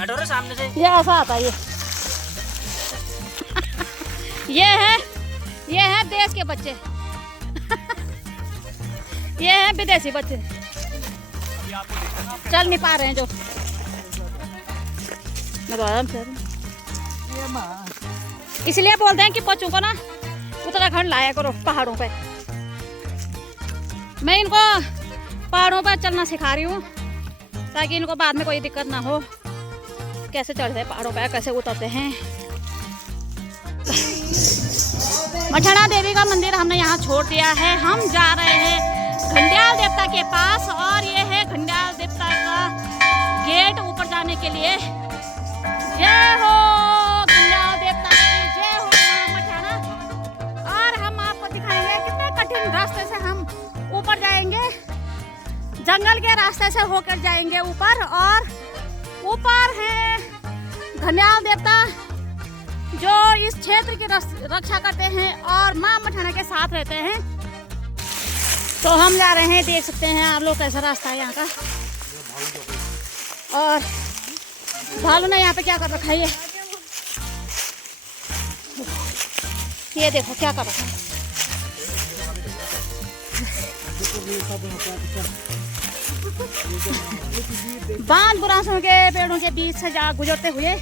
हटो रे सामने से। ये ऐसा आता है ये है देश के बच्चे ये है विदेशी बच्चे, चल नहीं पा रहे हैं जो। मैं तो आराम से इसलिए बोलते हैं कि बच्चों को ना उत्तराखंड लाया करो पहाड़ों पे। मैं इनको पहाड़ों पर चलना सिखा रही हूँ ताकि इनको बाद में कोई दिक्कत ना हो, कैसे चढ़ते हैं पहाड़ों पर, कैसे उतरते हैं। मठाना देवी का मंदिर हमने यहाँ छोड़ दिया है। हम जा रहे हैं घंडियाल देवता के पास और ये है घंडियाल देवता का गेट ऊपर जाने के लिए। जय हो घंडियाल देवता की, जय हो मठाना। और हम आपको दिखाएंगे कितने कठिन रास्ते से हम ऊपर जाएंगे, जंगल के रास्ते से होकर जाएंगे ऊपर। और ऊपर है घंडियाल देवता जो इस क्षेत्र की रक्षा करते हैं और मां मठाना के साथ रहते हैं। तो हम जा रहे हैं, देख सकते हैं आप लोग कैसा रास्ता है यहाँ का। और भालू ने यहाँ पे क्या कर रखा है, ये देखो क्या कर रखा है। बांध बुरांसों के पेड़ों के बीच से जा गुजरते हुए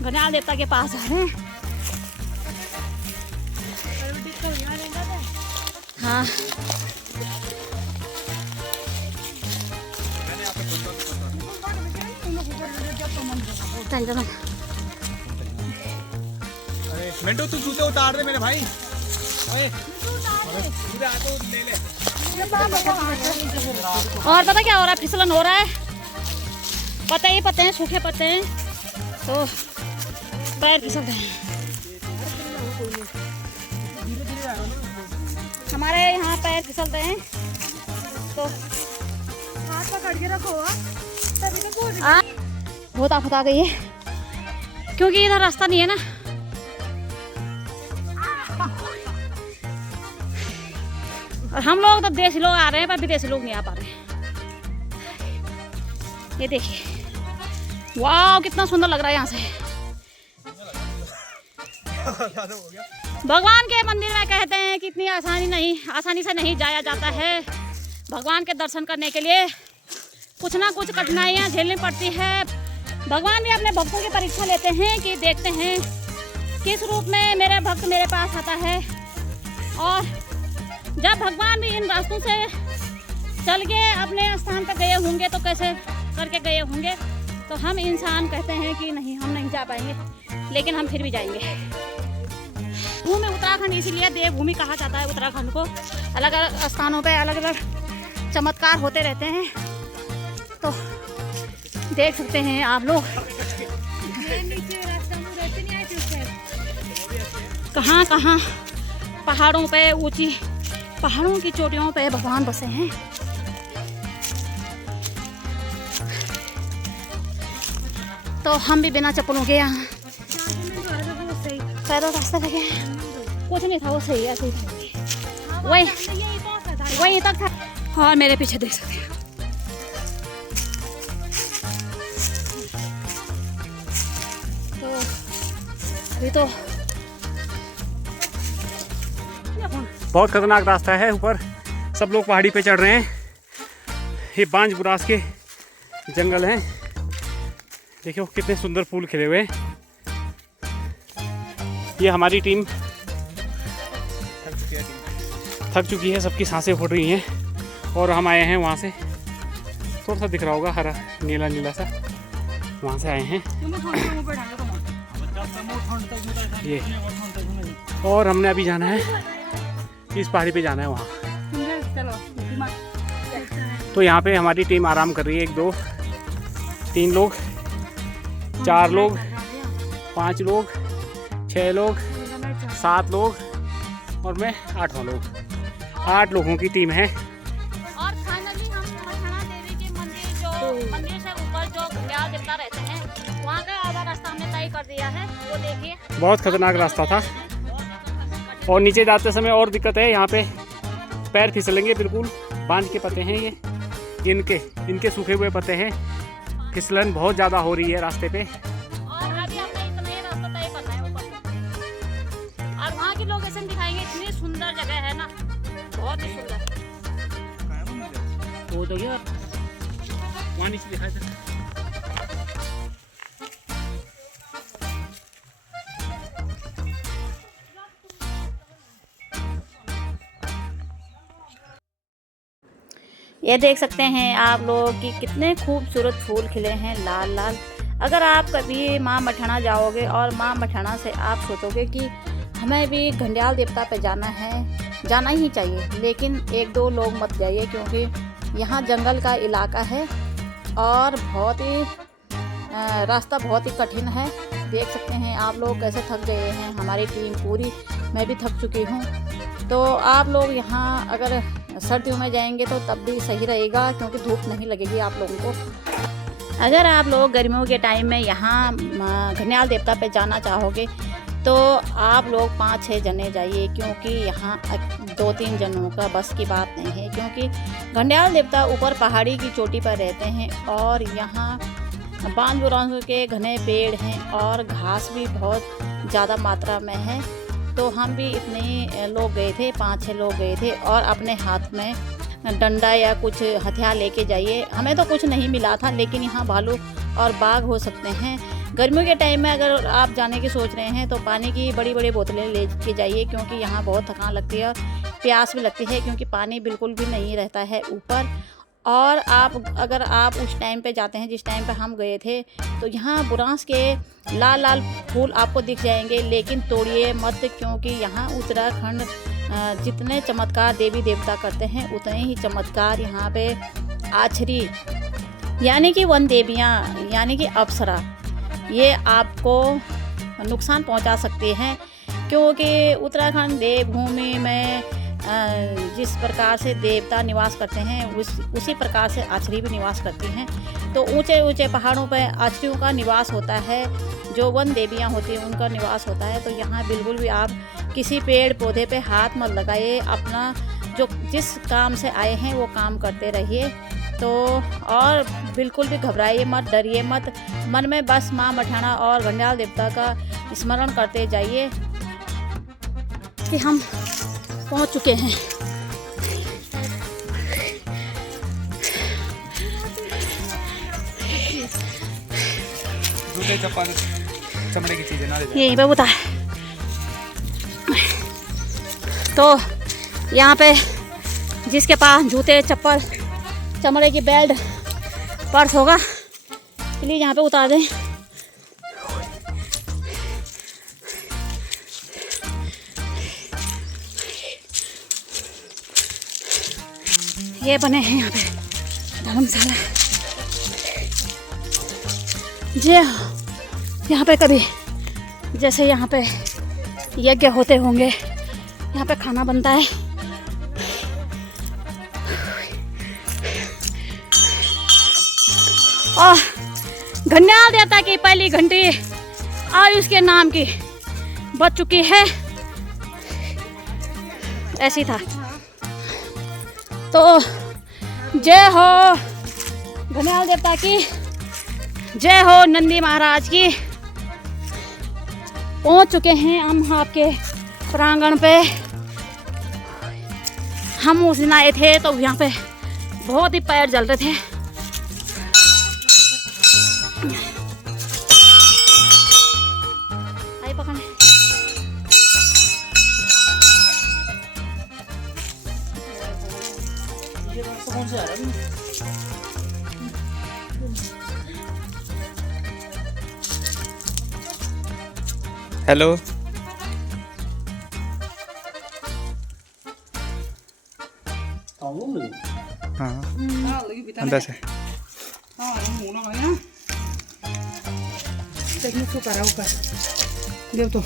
घंडियाल देवता के पास जा रहे हैं। हाँ मिंटू तू जूते उतार दे मेरे भाई। ले ले। और पता क्या हो रहा है, फिसलन हो रहा है, पत्ते हैं, सूखे पत्ते हैं तो पैर फिसल रहे हैं। हमारे यहाँ पैर फिसलते हैं तो हाथ पकड़ के रखो। बहुत आफत आ गई है क्योंकि इधर रास्ता नहीं है ना। और हम लोग तो देसी लोग आ रहे हैं पर विदेशी लोग नहीं आ पा रहे हैं। ये देखिए, वाह कितना सुंदर लग रहा है यहाँ से। भगवान के मंदिर में कहते हैं कि इतनी आसानी से नहीं जाया जाता है। भगवान के दर्शन करने के लिए कुछ ना कुछ कठिनाइयाँ झेलनी पड़ती है। भगवान भी अपने भक्तों की परीक्षा लेते हैं कि देखते हैं किस रूप में मेरे भक्त मेरे पास आता है। और जब भगवान भी इन रास्तों से चल के अपने स्थान पर गए होंगे तो कैसे करके गए होंगे, तो हम इंसान कहते हैं कि नहीं हम नहीं जा पाएंगे, लेकिन हम फिर भी जाएंगे। भूमि उत्तराखंड इसीलिए देवभूमि कहा जाता है। उत्तराखंड को अलग अलग स्थानों पे अलग अलग चमत्कार होते रहते हैं, तो देख सकते हैं आप लोग कहाँ कहाँ पहाड़ों पे, ऊंची पहाड़ों की चोटियों पे भगवान बसे हैं। तो हम भी बिना चप्पलों के यहाँ पैदल रास्ते लगे, कुछ नहीं था, वो सही है, सही था, वही तक था। और मेरे पीछे देख सकते हैं तो अभी तो बहुत खतरनाक रास्ता है। ऊपर सब लोग पहाड़ी पे चढ़ रहे हैं। ये बांज बुरास के जंगल हैं। देखिए कितने सुंदर फूल खिले हुए हैं। ये हमारी टीम थक चुकी है, सबकी सांसें फूट रही हैं। और हम आए हैं वहाँ से, थोड़ा सा दिख रहा होगा हरा नीला नीला सा, वहाँ से आए हैं ये। और हमने अभी जाना है, इस पहाड़ी पे जाना है वहाँ। तो यहाँ पे हमारी टीम आराम कर रही है। 1 2 3 लोग, 4 लोग, 5 लोग, 6 लोग, 7 लोग और मैं 8वां लोग। 8 लोगों की टीम है। और फाइनली हम मठाना देवी के मंदिर से ऊपर जो घंडियाल देवता रहते हैं वहाँ का आधा रास्ता हमने तय कर दिया है। वो देखिए बहुत खतरनाक रास्ता था और नीचे जाते समय और दिक्कत है, यहाँ पे पैर फिसलेंगे बिल्कुल। बांज के पत्ते हैं ये, इनके सूखे हुए पत्ते हैं फिसलन बहुत ज़्यादा हो रही है रास्ते पे। और अभी हमने इतना ही रास्ता तय करना है ऊपर, और वहाँ की लोकेशन दिखाएंगे। इतनी सुंदर जगह है ना, बहुत ही सुंदर। वो तो यार वहाँ नीचे दिखाई दे। ये देख सकते हैं आप लोग कि कितने खूबसूरत फूल खिले हैं लाल लाल। अगर आप कभी माँ मठाना जाओगे और माँ मठाना से आप सोचोगे कि हमें भी घंडियाल देवता पे जाना है, जाना ही चाहिए, लेकिन 1-2 लोग मत जाइए, क्योंकि यहाँ जंगल का इलाका है और बहुत ही रास्ता बहुत ही कठिन है। देख सकते हैं आप लोग कैसे थक गए हैं, हमारी टीम पूरी, मैं भी थक चुकी हूँ। तो आप लोग यहाँ अगर सर्दियों में जाएंगे तो तब भी सही रहेगा, क्योंकि धूप नहीं लगेगी आप लोगों को। अगर आप लोग गर्मियों के टाइम में यहाँ घंडियाल देवता पे जाना चाहोगे तो आप लोग 5-6 जने जाइए, क्योंकि यहाँ 2-3 जनों का बस की बात नहीं है, क्योंकि घंडियाल देवता ऊपर पहाड़ी की चोटी पर रहते हैं और यहाँ बांज बुरांसों के घने पेड़ हैं और घास भी बहुत ज़्यादा मात्रा में है। तो हम भी इतने लोग गए थे, 5-6 लोग गए थे, और अपने हाथ में डंडा या कुछ हथियार लेके जाइए। हमें तो कुछ नहीं मिला था, लेकिन यहाँ भालू और बाघ हो सकते हैं। गर्मियों के टाइम में अगर आप जाने की सोच रहे हैं तो पानी की बड़ी बड़ी बोतलें ले के जाइए, क्योंकि यहाँ बहुत थकान लगती है और प्यास भी लगती है, क्योंकि पानी बिल्कुल भी नहीं रहता है ऊपर। और अगर आप उस टाइम पे जाते हैं जिस टाइम पे हम गए थे, तो यहाँ बुरांस के लाल लाल फूल आपको दिख जाएंगे, लेकिन तोड़िए मत, क्योंकि यहाँ उत्तराखंड जितने चमत्कार देवी देवता करते हैं उतने ही चमत्कार यहाँ पे आछरी यानी कि वन देवियाँ यानी कि अप्सरा, ये आपको नुकसान पहुँचा सकती हैं, क्योंकि उत्तराखंड देवभूमि में जिस प्रकार से देवता निवास करते हैं उसी प्रकार से आछरी भी निवास करती हैं। तो ऊंचे ऊंचे पहाड़ों पर आछरियों का निवास होता है, जो वन देवियां होती हैं उनका निवास होता है। तो यहाँ बिल्कुल भी आप किसी पेड़ पौधे पे हाथ मत लगाइए, अपना जो जिस काम से आए हैं वो काम करते रहिए। तो और बिल्कुल भी घबराइए मत, डरिए मत, मन में बस माँ मठाना और घंडियाल देवता का स्मरण करते जाइए कि हम पहुंच चुके हैं। जूते चप्पल चमड़े की चीजें ना ले जाओ। यहीं पे बता। तो यहाँ पे जिसके पास जूते चप्पल चमड़े की बेल्ट पर्स होगा, प्लीज यहाँ पे उतार दें। ये बने हैं यहाँ पे धर्मशाला। जी हाँ, यहाँ पे कभी जैसे यहाँ पे यज्ञ होते होंगे, यहाँ पे खाना बनता है। और घंडियाल देवता की पहली घंटी आयुष के नाम की बज चुकी है, ऐसी था। तो जय हो घंडियाल देवता की, जय हो नंदी महाराज की। पहुंच चुके हैं हम आपके प्रांगण पे। हम उस दिन आए थे तो यहाँ पे बहुत ही पैर जल रहे थे। आइए पकड़ने। कौन से आ रहा है? हेलो, हाँ अंदर से देव तो ना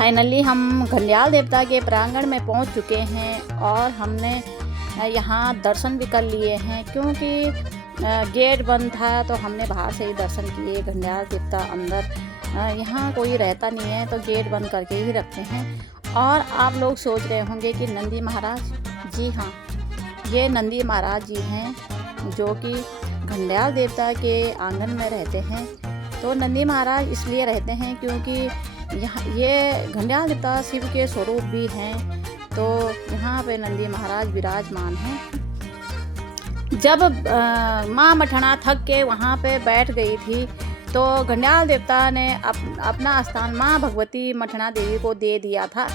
फाइनली हम घंडियाल देवता के प्रांगण में पहुंच चुके हैं और हमने यहाँ दर्शन भी कर लिए हैं, क्योंकि गेट बंद था तो हमने बाहर से ही दर्शन किए। घंडियाल देवता अंदर यहाँ कोई रहता नहीं है तो गेट बंद करके ही रखते हैं। और आप लोग सोच रहे होंगे कि नंदी महाराज, जी हाँ, ये नंदी महाराज जी हैं जो कि घंडियाल देवता के आंगन में रहते हैं। तो नंदी महाराज इसलिए रहते हैं क्योंकि यहाँ ये घंडियाल देवता शिव के स्वरूप भी हैं, तो यहाँ पे नंदी महाराज विराजमान हैं। जब माँ मठना थक के वहाँ पे बैठ गई थी तो घंडियाल देवता ने अपना स्थान माँ भगवती मठना देवी को दे दिया था।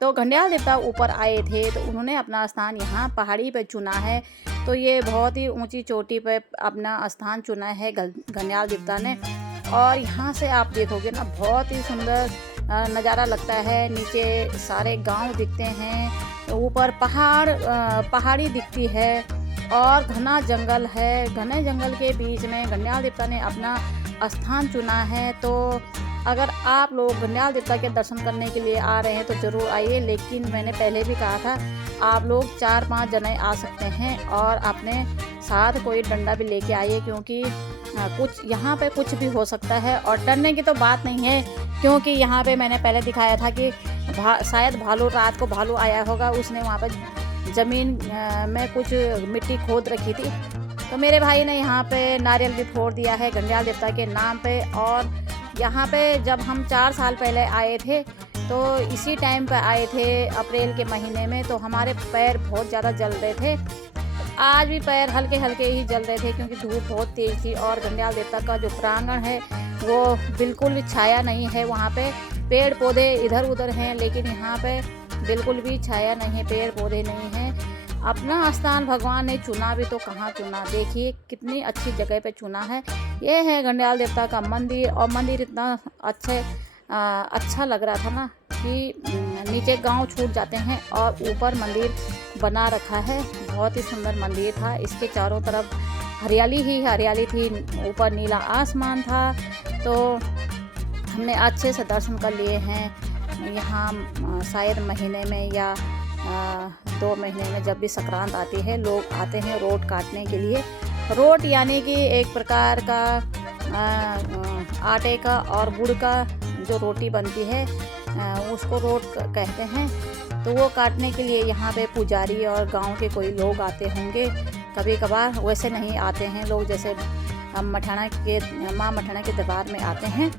तो घंडियाल देवता ऊपर आए थे तो उन्होंने अपना स्थान यहाँ पहाड़ी पे चुना है। तो ये बहुत ही ऊंची चोटी पे अपना स्थान चुना है घंडियाल देवता ने। और यहाँ से आप देखोगे ना, बहुत ही सुंदर नज़ारा लगता है। नीचे सारे गांव दिखते हैं, ऊपर पहाड़ी दिखती है और घना जंगल है। घने जंगल के बीच में घंडियाल देवता ने अपना स्थान चुना है। तो अगर आप लोग घंडियाल देवता के दर्शन करने के लिए आ रहे हैं तो ज़रूर आइए। लेकिन मैंने पहले भी कहा था, आप लोग 4-5 जने आ सकते हैं और अपने साथ कोई डंडा भी लेके आइए, क्योंकि कुछ यहाँ पे कुछ भी हो सकता है। और डरने की तो बात नहीं है, क्योंकि यहाँ पे मैंने पहले दिखाया था कि शायद भालू, रात को भालू आया होगा, उसने वहाँ पर ज़मीन में कुछ मिट्टी खोद रखी थी। तो मेरे भाई ने यहाँ पे नारियल भी फोड़ दिया है घंडियाल देवता के नाम पे। और यहाँ पे जब हम 4 साल पहले आए थे तो इसी टाइम पे आए थे, अप्रैल के महीने में, तो हमारे पैर बहुत ज़्यादा जल रहे थे। आज भी पैर हल्के हल्के ही जल रहे थे क्योंकि धूप बहुत तेज़ थी। और घंडियाल देवता का जो प्रांगण है वो बिल्कुल भी छाया नहीं है। वहाँ पे पेड़ पौधे इधर उधर हैं, लेकिन यहाँ पे बिल्कुल भी छाया नहीं है, पेड़ पौधे नहीं हैं। अपना स्थान भगवान ने चुना भी तो कहाँ चुना, देखिए कितनी अच्छी जगह पे चुना है। ये है घंडियाल देवता का मंदिर। और मंदिर इतना अच्छा लग रहा था ना कि नीचे गांव छूट जाते हैं और ऊपर मंदिर बना रखा है। बहुत ही सुंदर मंदिर था। इसके चारों तरफ हरियाली ही हरियाली थी, ऊपर नीला आसमान था। तो हमने अच्छे से दर्शन कर लिए हैं। यहाँ शायद महीने में या 2 महीने में जब भी संक्रांत आती है, लोग आते हैं रोट काटने के लिए। रोट यानी कि एक प्रकार का आटे का और गुड़ का जो रोटी बनती है, उसको रोट कहते हैं। तो वो काटने के लिए यहाँ पे पुजारी और गांव के कोई लोग आते होंगे कभी कभार। वैसे नहीं आते हैं लोग, जैसे मठाना के माँ मठाना के दरबार में आते हैं।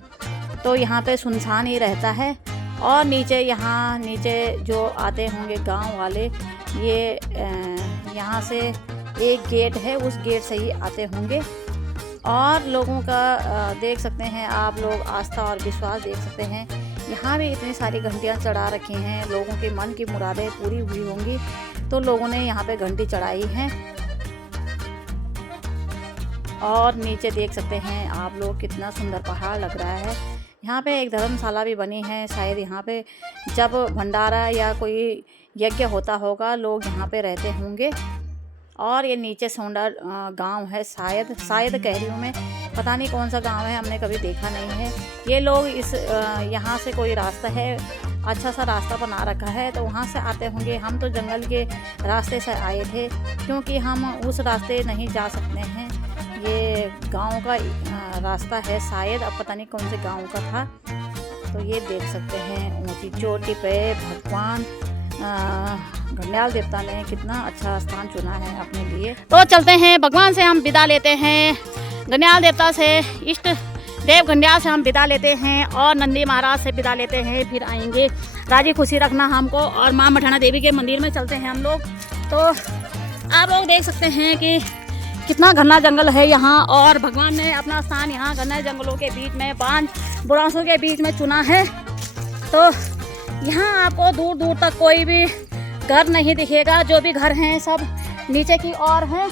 तो यहाँ पे सुनसान ही रहता है। और यहाँ नीचे जो आते होंगे गांव वाले, ये यहाँ से एक गेट है, उस गेट से ही आते होंगे। और लोगों का देख सकते हैं आप लोग, आस्था और विश्वास देख सकते हैं। यहाँ भी इतनी सारी घंटियाँ चढ़ा रखी हैं, लोगों के मन की मुरादें पूरी हुई होंगी तो लोगों ने यहाँ पे घंटी चढ़ाई है। और नीचे देख सकते हैं आप लोग, कितना सुंदर पहाड़ लग रहा है। यहाँ पे एक धर्मशाला भी बनी है, शायद यहाँ पे जब भंडारा या कोई यज्ञ होता होगा लोग यहाँ पे रहते होंगे। और ये नीचे सोंडा गांव है, शायद कह रही हूँ मैं, पता नहीं कौन सा गांव है, हमने कभी देखा नहीं है। ये लोग यहाँ से कोई रास्ता है, अच्छा सा रास्ता बना रखा है, तो वहाँ से आते होंगे। हम तो जंगल के रास्ते से आए थे क्योंकि हम उस रास्ते नहीं जा सकते हैं। ये गांव का रास्ता है शायद, अब पता नहीं कौन से गांव का था। तो ये देख सकते हैं ऊंची चोटी पे भगवान घंडियाल देवता ने कितना अच्छा स्थान चुना है अपने लिए। तो चलते हैं, भगवान से हम विदा लेते हैं, घंडियाल देवता से, इष्ट देव घंडियाल से हम विदा लेते हैं और नंदी महाराज से विदा लेते हैं। फिर आएंगे, राजी खुशी रखना हमको। और माँ मठाना देवी के मंदिर में चलते हैं हम लोग। तो आप लोग देख सकते हैं कि कितना घना जंगल है यहाँ, और भगवान ने अपना स्थान यहाँ घने जंगलों के बीच में 5 बुरांसों के बीच में चुना है। तो यहाँ आपको दूर दूर तक कोई भी घर नहीं दिखेगा, जो भी घर हैं सब नीचे की ओर हैं।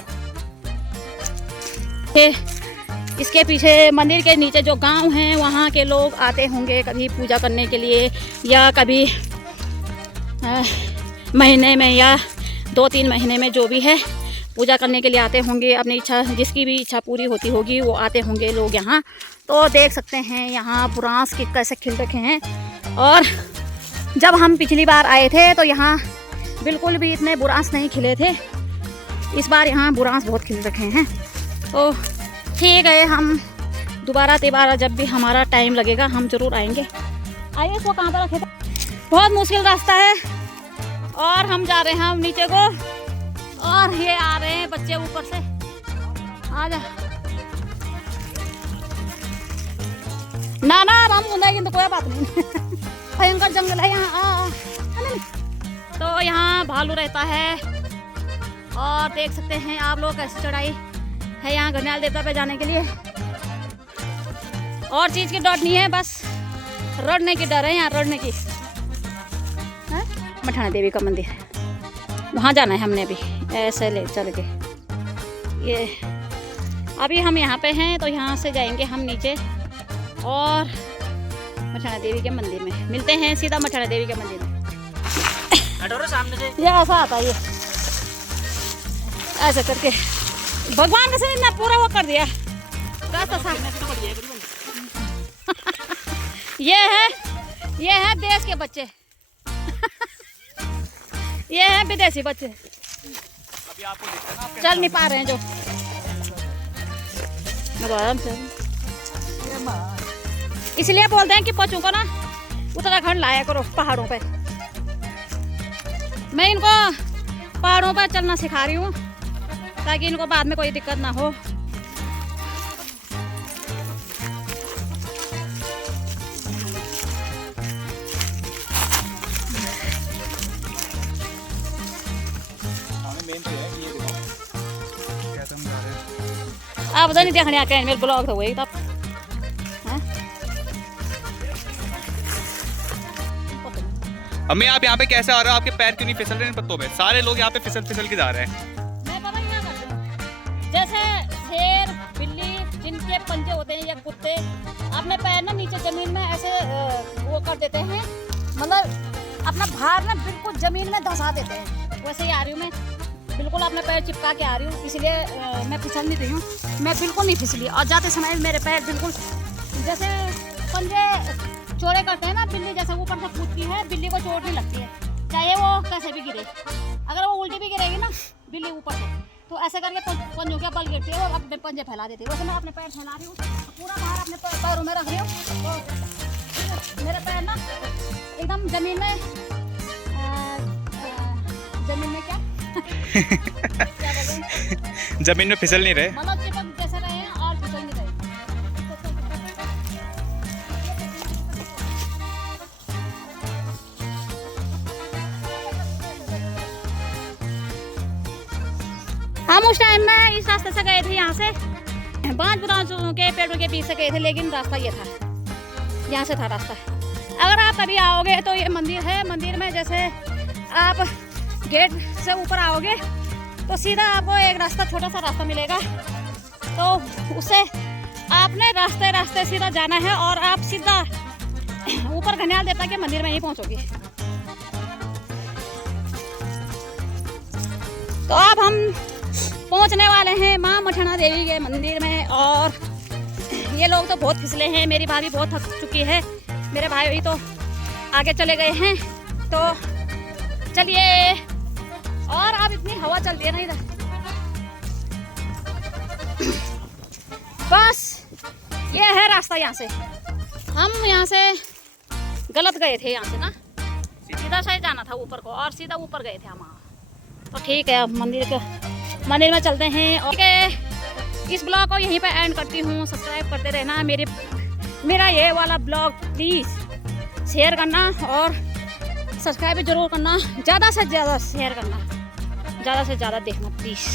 इसके पीछे मंदिर के नीचे जो गांव हैं वहाँ के लोग आते होंगे कभी पूजा करने के लिए, या कभी महीने में या 2-3 महीने में जो भी है पूजा करने के लिए आते होंगे। अपनी इच्छा, जिसकी भी इच्छा पूरी होती होगी वो आते होंगे लोग यहाँ। तो देख सकते हैं यहाँ बुरांस के कैसे खिल रखे हैं। और जब हम पिछली बार आए थे तो यहाँ बिल्कुल भी इतने बुरांस नहीं खिले थे। इस बार यहाँ बुरांस बहुत खिल रखे हैं। तो ठीक है, हम दोबारा तिबारा जब भी हमारा टाइम लगेगा हम ज़रूर आएंगे। आइए, इसको कहाँ पर रखे थे? बहुत मुश्किल रास्ता है और हम जा रहे हैं हम नीचे को, और ये आ रहे हैं बच्चे ऊपर से। आ जा ना ना, हम सुनाएंगे तो कोई बात नहीं। भयंकर जंगल है यहाँ। तो यहाँ भालू रहता है और देख सकते हैं आप लोग कैसी चढ़ाई है यहाँ घनियाल देवता पे जाने के लिए। और चीज़ की डर नहीं है, बस रड़ने की डर है यहाँ, रड़ने की। मठाना देवी का मंदिर है, वहाँ जाना है हमने अभी, ऐसे ले चल के। ये अभी हम यहाँ पे हैं तो यहाँ से जाएंगे हम नीचे और मठाना देवी के मंदिर में मिलते हैं। सीधा मठाना देवी के मंदिर में सामने से ये ऐसा आता है, ये ऐसे करके भगवान ने से ना पूरा वो कर दिया रास्ता साफ। ये है देश के बच्चे। ये है विदेशी बच्चे, अभी आपको दिखता है ना, आपके चल नहीं पा रहे हैं जो। आराम से, इसलिए बोलते हैं कि बच्चों को ना उत्तराखंड लाया करो पहाड़ों पे। मैं इनको पहाड़ों पर चलना सिखा रही हूँ ताकि इनको बाद में कोई दिक्कत ना हो। क्या तुम जा रहे हो? आप उधर नहीं देखने आके मेरे ब्लॉग तो वही तब। अम्मी, आप यहाँ पे कैसे आ रहे हो? आपके पैर क्यों नहीं फिसल रहे इन पत्तों पे? सारे लोग यहाँ पे फिसल फिसल के जा रहे हैं। मैं पता क्या करती हूँ, जैसे शेर बिल्ली जिनके पंजे होते हैं या कुत्ते अपने पैर ना नीचे जमीन में ऐसे वो कर देते हैं, मतलब अपना भार ना बिल्कुल जमीन में धंसा देते हैं। वैसे ही आ रही हूँ मैं, बिल्कुल अपने पैर चिपका के आ रही हूँ, इसलिए मैं फिसल नहीं रही हूँ। मैं बिल्कुल नहीं फिसली, और जाते समय मेरे पैर बिल्कुल जैसे पंजे चोरे करते हैं ना, बिल्ली जैसे ऊपर से कूदती है, बिल्ली को चोट नहीं लगती है, चाहे वो कैसे भी गिरे। अगर वो उल्टी भी गिरेगी ना बिल्ली ऊपर से, तो ऐसे करके पंजों के बल गिरती है और अपने पंजे फैला देती है। वैसे मैं अपने पैर फैला रही हूँ, पूरा बाहर अपने पैरों में रख रही हूँ, तो मेरे पैर ना एकदम जमीन में क्या जमीन में फिसल नहीं रहे, मतलब चिपक जैसे रहे हैं और फिसल नहीं रहे। हम उस टाइम में इस रास्ते से गए थे, यहाँ से 5 बुरांसों के पेड़ों के बीच से गए थे, लेकिन रास्ता ये था, यहाँ से था रास्ता। अगर आप कभी आओगे तो ये मंदिर है, मंदिर में जैसे आप गेट से ऊपर आओगे तो सीधा आपको एक रास्ता, छोटा सा रास्ता मिलेगा, तो उससे आपने रास्ते सीधा जाना है और आप सीधा ऊपर घनियाल देवता के मंदिर में ही पहुंचोगे। तो अब हम पहुंचने वाले हैं माँ मठाना देवी के मंदिर में, और ये लोग तो बहुत फिसले हैं, मेरी भाभी बहुत थक चुकी है, मेरे भाई तो आगे चले गए हैं। तो चलिए, और अब इतनी हवा चलती है ना इधर, बस ये है रास्ता। यहाँ से हम यहाँ से गलत गए थे, यहाँ से ना सीधा से जाना था ऊपर को, और सीधा ऊपर गए थे हम वहाँ। तो ठीक है, अब मंदिर में चलते हैं। और इस ब्लॉग को यहीं पे एंड करती हूँ। सब्सक्राइब करते रहना मेरा ये वाला ब्लॉग, प्लीज़ शेयर करना और सब्सक्राइब भी ज़रूर करना, ज़्यादा से ज़्यादा शेयर करना, ज़्यादा से ज़्यादा देखना प्लीज़।